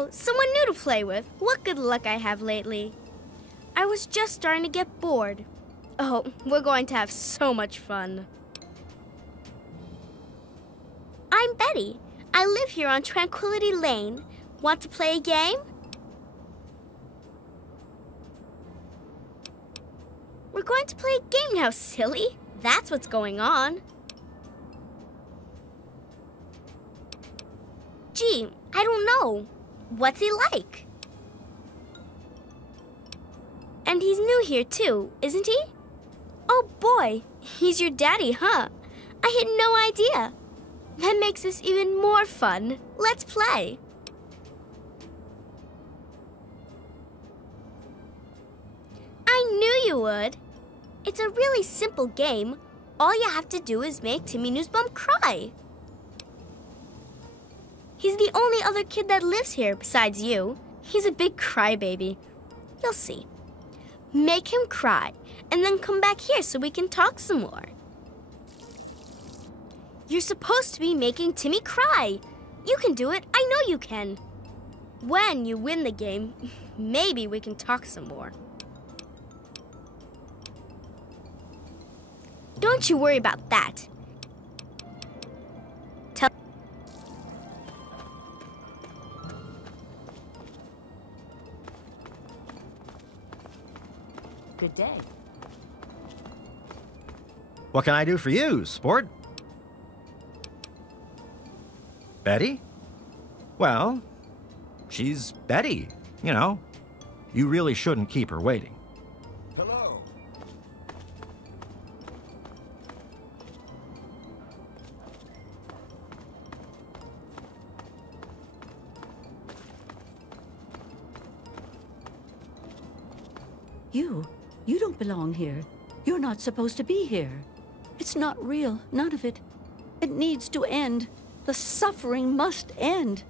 Oh, someone new to play with. What good luck I have lately. I was just starting to get bored. Oh, we're going to have so much fun. I'm Betty. I live here on Tranquility Lane. Want to play a game? We're going to play a game now, silly. That's what's going on. Gee, I don't know. What's he like? And he's new here too, isn't he? Oh boy, he's your daddy, huh? I had no idea. That makes this even more fun. Let's play. I knew you would. It's a really simple game. All you have to do is make Timmy Newsbum cry. He's the only other kid that lives here besides you. He's a big crybaby. You'll see. Make him cry, and then come back here so we can talk some more. You're supposed to be making Timmy cry. You can do it. I know you can. When you win the game, maybe we can talk some more. Don't you worry about that. Good day. What can I do for you, sport? Betty? Well, she's Betty, you know. You really shouldn't keep her waiting. Hello. You don't belong here. You're not supposed to be here. It's not real, none of it. It needs to end. The suffering must end.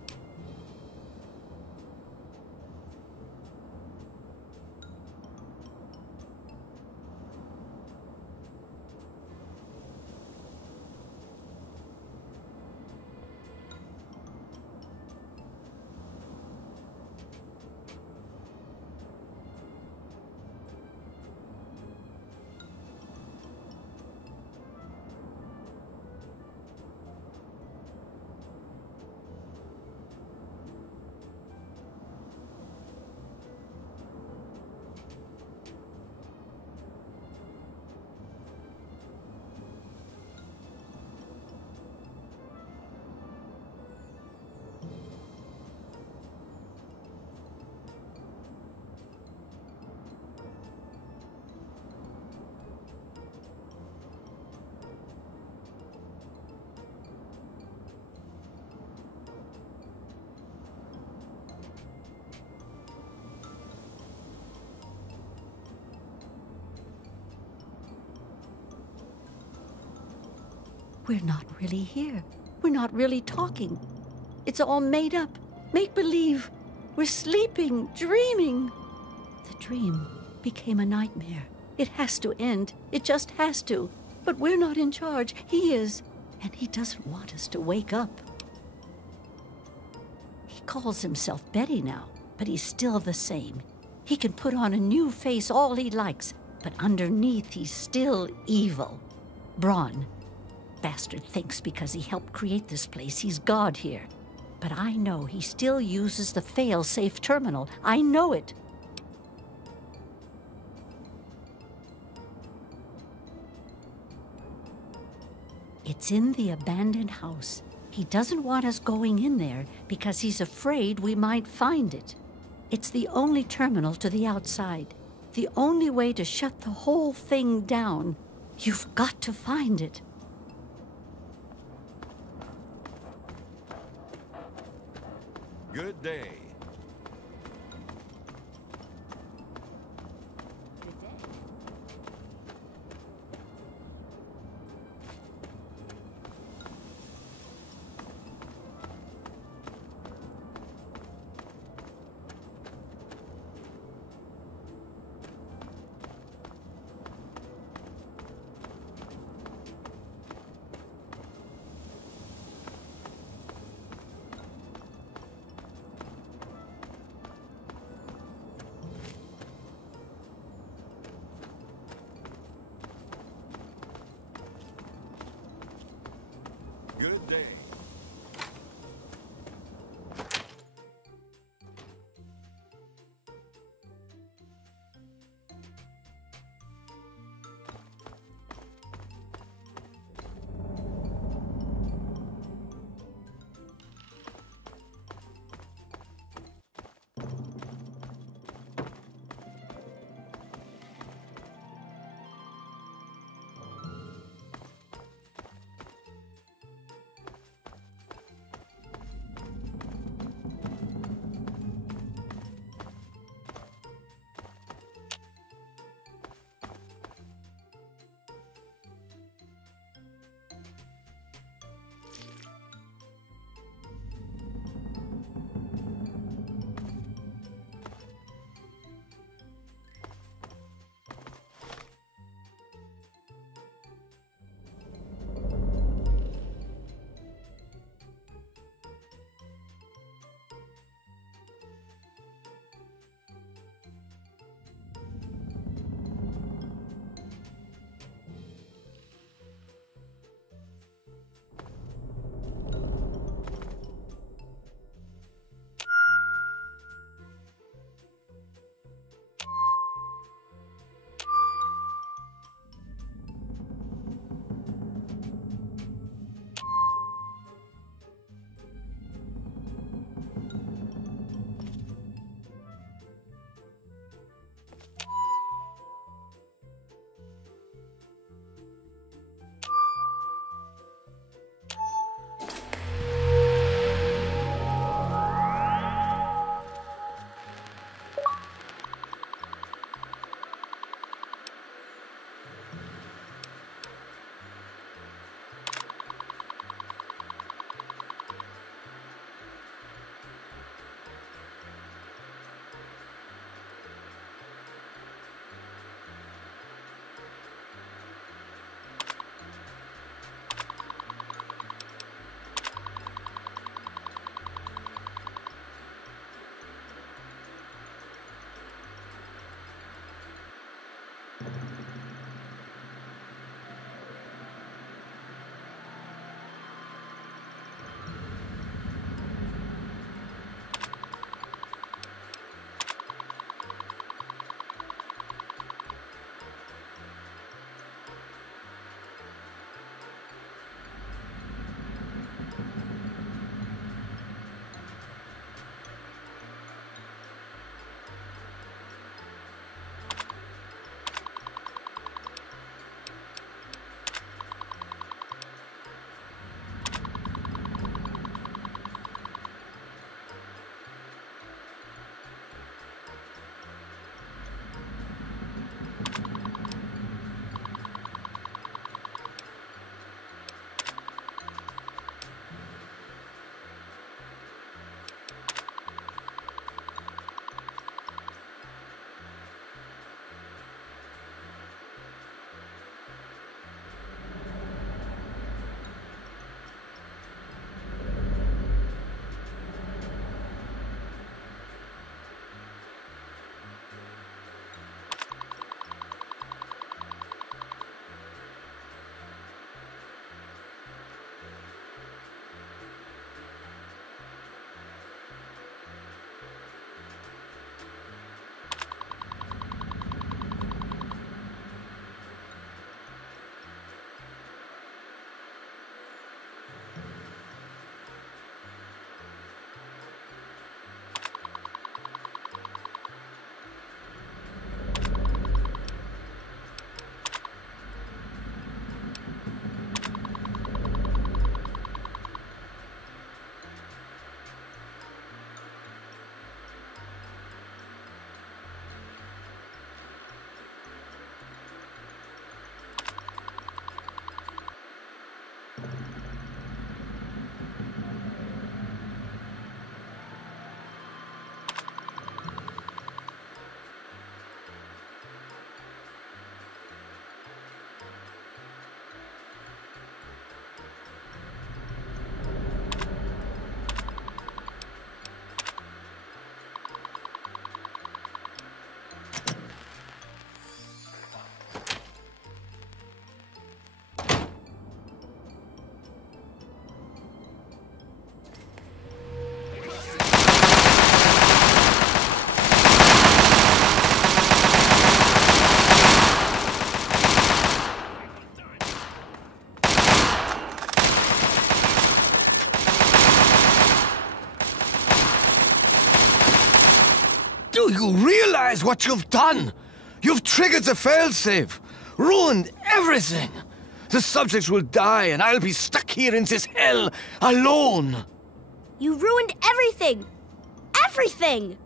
We're not really here. We're not really talking. It's all made up. Make-believe. We're sleeping, dreaming. The dream became a nightmare. It has to end. It just has to. But we're not in charge. He is. And he doesn't want us to wake up. He calls himself Betty now, but he's still the same. He can put on a new face all he likes, but underneath he's still evil. Braun. Bastard thinks because he helped create this place, he's God here. But I know he still uses the fail-safe terminal. I know it. It's in the abandoned house. He doesn't want us going in there because he's afraid we might find it. It's the only terminal to the outside. The only way to shut the whole thing down. You've got to find it. Good day. Do you realize what you've done? You've triggered the failsafe, ruined everything. The subjects will die and I'll be stuck here in this hell alone. You ruined everything! Everything!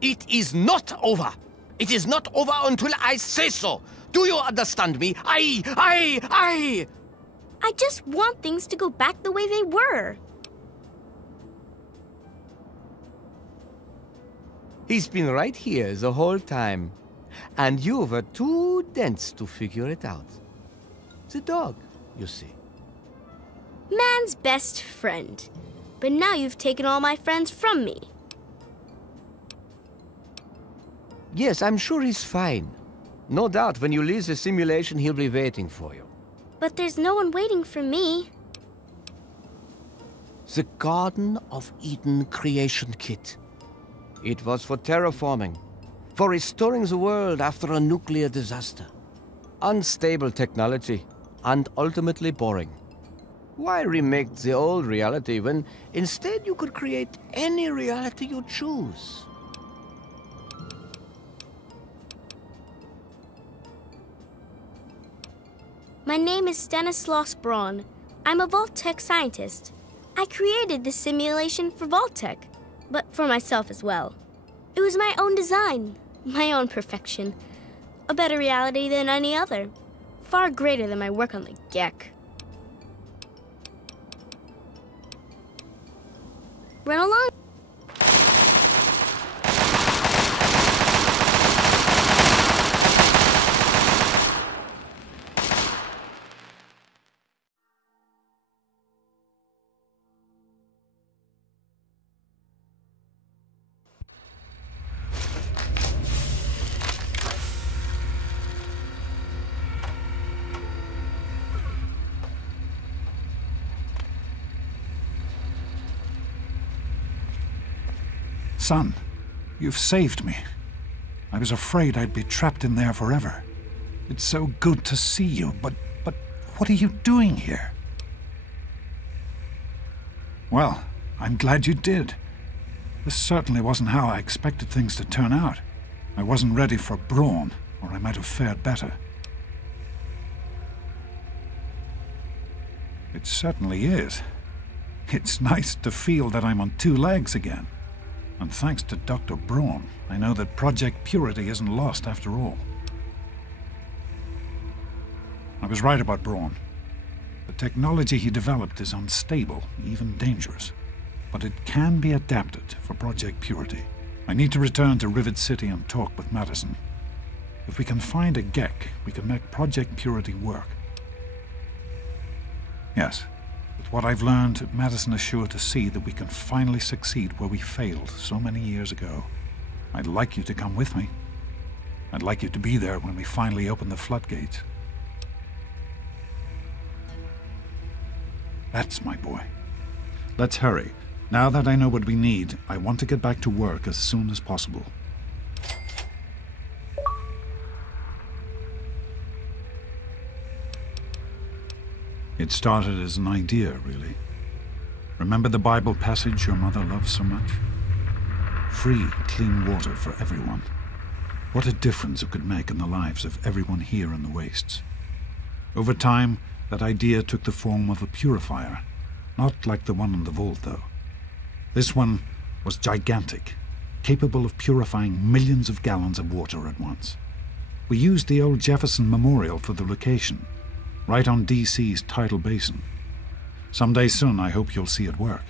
It is not over. It is not over until I say so. Do you understand me? I just want things to go back the way they were. He's been right here the whole time. And you were too dense to figure it out. The dog, you see. Man's best friend. But now you've taken all my friends from me. Yes, I'm sure he's fine. No doubt when you leave the simulation, he'll be waiting for you. But there's no one waiting for me. The Garden of Eden creation kit. It was for terraforming, for restoring the world after a nuclear disaster. Unstable technology, and ultimately boring. Why remake the old reality when instead you could create any reality you choose? My name is Stanislaus Braun. I'm a Vault-Tec scientist. I created this simulation for Vault-Tec, but for myself as well. It was my own design, my own perfection. A better reality than any other. Far greater than my work on the Gek. Run along. Son, you've saved me. I was afraid I'd be trapped in there forever. It's so good to see you, but what are you doing here? Well, I'm glad you did. This certainly wasn't how I expected things to turn out. I wasn't ready for Braun, or I might have fared better. It certainly is. It's nice to feel that I'm on two legs again. And thanks to Dr. Braun, I know that Project Purity isn't lost after all. I was right about Braun. The technology he developed is unstable, even dangerous. But it can be adapted for Project Purity. I need to return to Rivet City and talk with Madison. If we can find a Gek, we can make Project Purity work. Yes. With what I've learned, Madison is sure to see that we can finally succeed where we failed so many years ago. I'd like you to come with me. I'd like you to be there when we finally open the floodgates. That's my boy. Let's hurry. Now that I know what we need, I want to get back to work as soon as possible. It started as an idea, really. Remember the Bible passage your mother loves so much? Free, clean water for everyone. What a difference it could make in the lives of everyone here in the wastes. Over time, that idea took the form of a purifier. Not like the one in the vault, though. This one was gigantic, capable of purifying millions of gallons of water at once. We used the old Jefferson Memorial for the location, right on DC's tidal basin. Someday soon, I hope you'll see it work.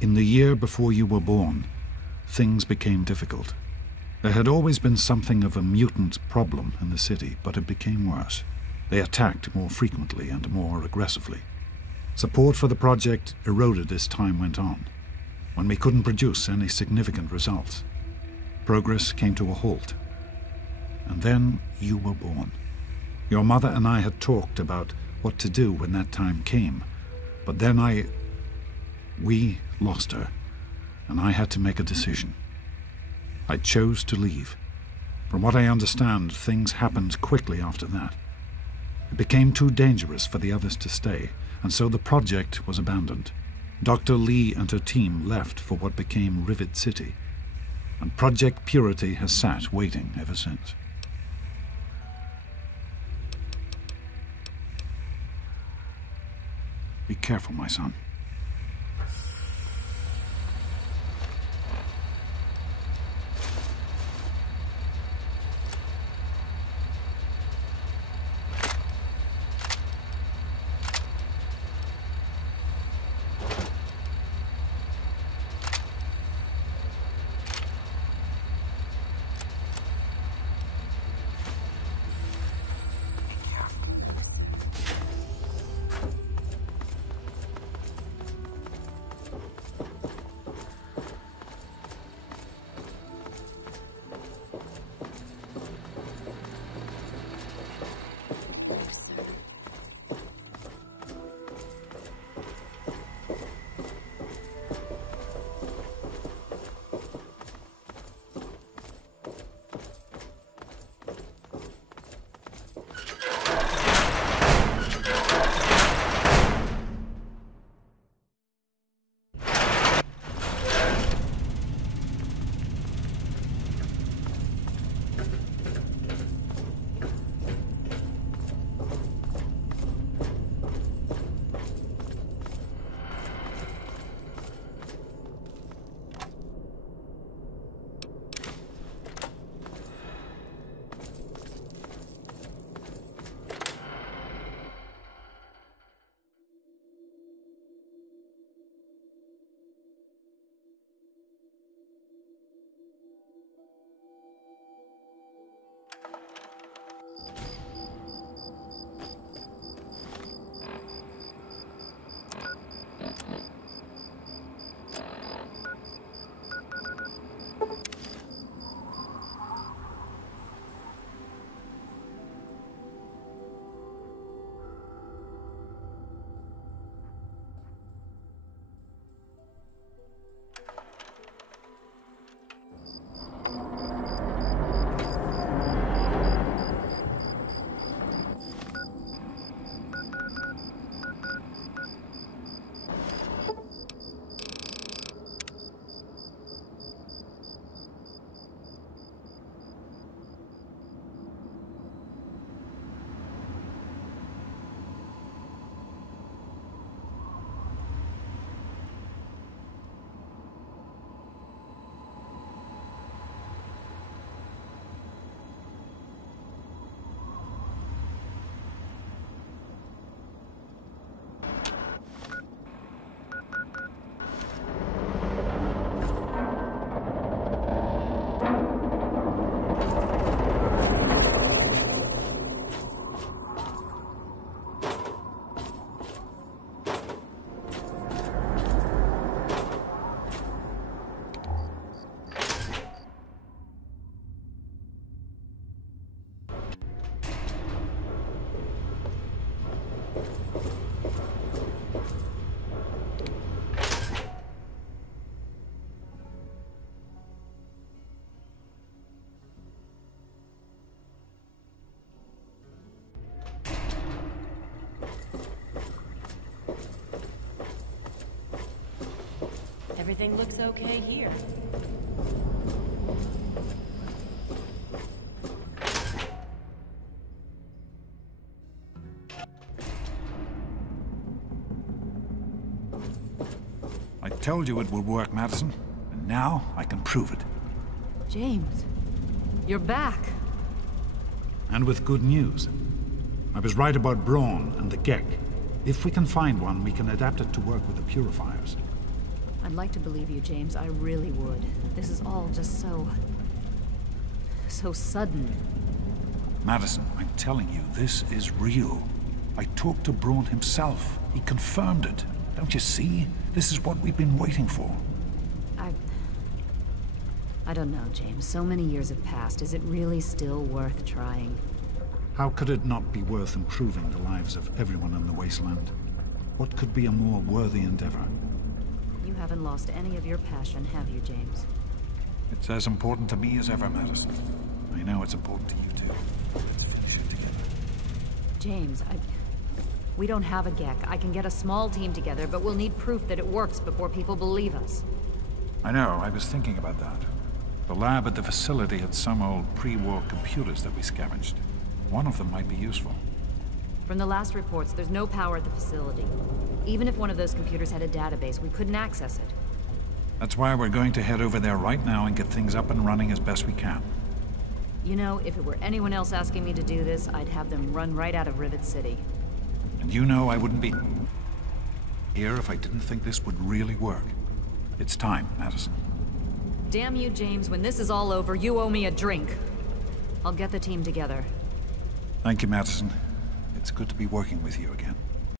In the year before you were born, things became difficult. There had always been something of a mutant problem in the city, but it became worse. They attacked more frequently and more aggressively. Support for the project eroded as time went on, when we couldn't produce any significant results. Progress came to a halt. And then you were born. Your mother and I had talked about what to do when that time came, but then we lost her, and I had to make a decision. I chose to leave. From what I understand, things happened quickly after that. It became too dangerous for the others to stay, and so the project was abandoned. Dr. Lee and her team left for what became Rivet City, and Project Purity has sat waiting ever since. Be careful, my son. Everything looks okay here. I told you it would work, Madison, and now I can prove it. James, you're back. And with good news. I was right about Braun and the Gek. If we can find one, we can adapt it to work with the purifiers. I'd like to believe you, James. I really would. This is all just so sudden. Madison, I'm telling you, this is real. I talked to Braun himself. He confirmed it. Don't you see? This is what we've been waiting for. I don't know, James. So many years have passed. Is it really still worth trying? How could it not be worth improving the lives of everyone in the wasteland? What could be a more worthy endeavor? You haven't lost any of your passion, have you, James? It's as important to me as ever, Madison. I know it's important to you too. Let's finish it together. James, we don't have a GEC. I can get a small team together, but we'll need proof that it works before people believe us. I know, I was thinking about that. The lab at the facility had some old pre-war computers that we scavenged. One of them might be useful. From the last reports, there's no power at the facility. Even if one of those computers had a database, we couldn't access it. That's why we're going to head over there right now and get things up and running as best we can. You know, if it were anyone else asking me to do this, I'd have them run right out of Rivet City. And you know I wouldn't be here if I didn't think this would really work. It's time, Madison. Damn you, James, when this is all over, you owe me a drink. I'll get the team together. Thank you, Madison. It's good to be working with you again.